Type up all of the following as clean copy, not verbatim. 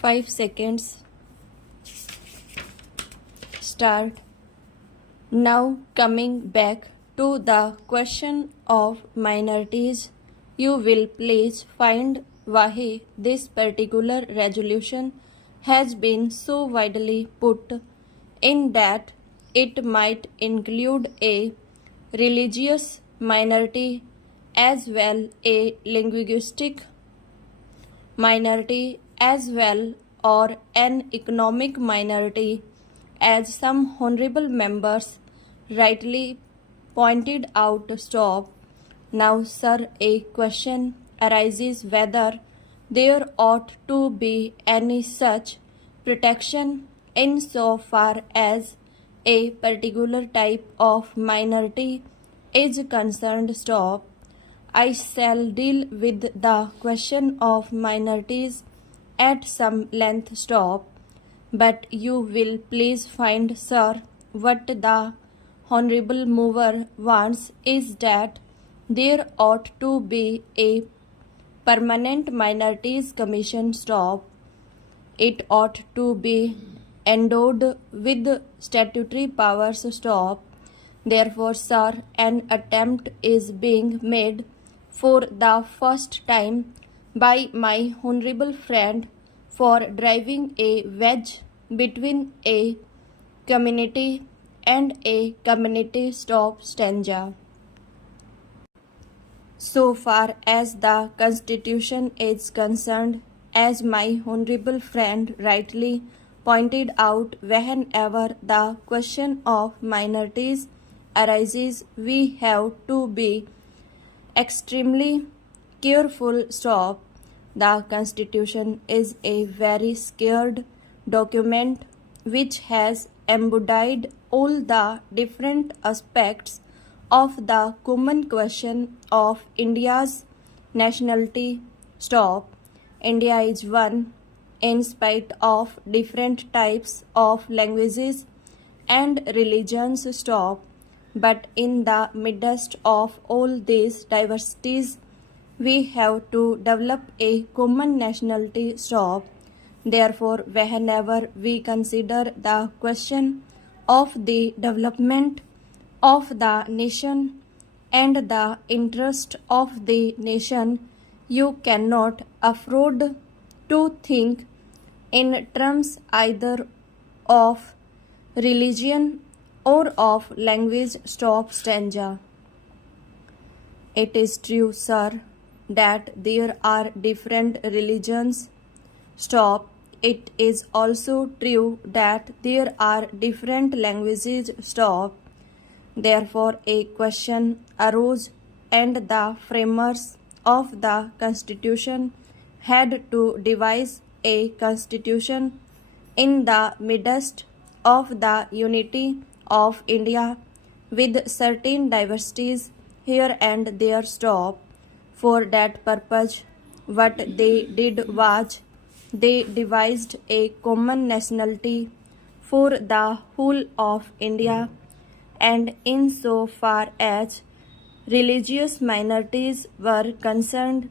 5 seconds. Start. Now coming back to the question of minorities, you will please find why this particular resolution has been so widely put in that it might include a religious minority as well a linguistic minority as well or an economic minority, as some honorable members rightly pointed out. Stop. Now, sir, a question arises whether there ought to be any such protection insofar as a particular type of minority is concerned. Stop. I shall deal with the question of minorities at some length. Stop. But you will please find, sir, what the honorable mover wants is that there ought to be a permanent minorities commission. Stop. It ought to be endowed with statutory powers. Stop. Therefore, sir, an attempt is being made for the first time by my honorable friend for driving a wedge between a community and a community. Stop. Stanza. So far as the Constitution is concerned, as my honorable friend rightly pointed out, whenever the question of minorities arises, we have to be extremely careful. Stop. The Constitution is a very scared document which has embodied all the different aspects of the common question of India's nationality. Stop. India is one in spite of different types of languages and religions. Stop. But in the midst of all these diversities, we have to develop a common nationality. Stop. Therefore, whenever we consider the question of the development of the nation and the interest of the nation, you cannot afford to think in terms either of religion or of language. Stop. Stanza. It is true, sir, that there are different religions. Stop. It is also true that there are different languages. Stop. Therefore, a question arose, and the framers of the Constitution had to devise a constitution in the midst of the unity of India with certain diversities here and there. Stop. For that purpose, what they did was they devised a common nationality for the whole of India, and in so far as religious minorities were concerned,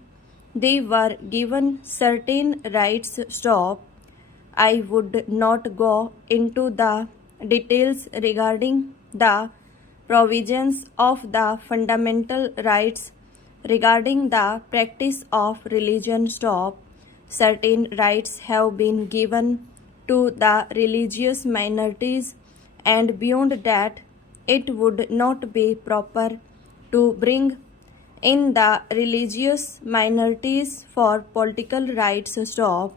they were given certain rights. Stop. I would not go into the details regarding the provisions of the fundamental rights regarding the practice of religion. Stop. Certain rights have been given to the religious minorities, and beyond that, it would not be proper to bring in the religious minorities for political rights. Stop.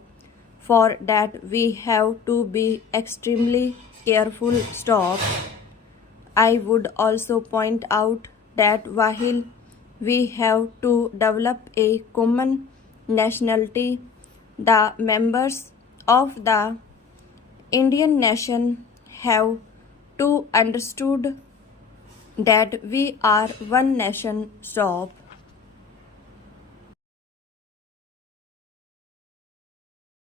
For that, we have to be extremely careful. Stop. I would also point out that while we have to develop a common nationality, the members of the Indian nation have to understood that we are one nation. Stop.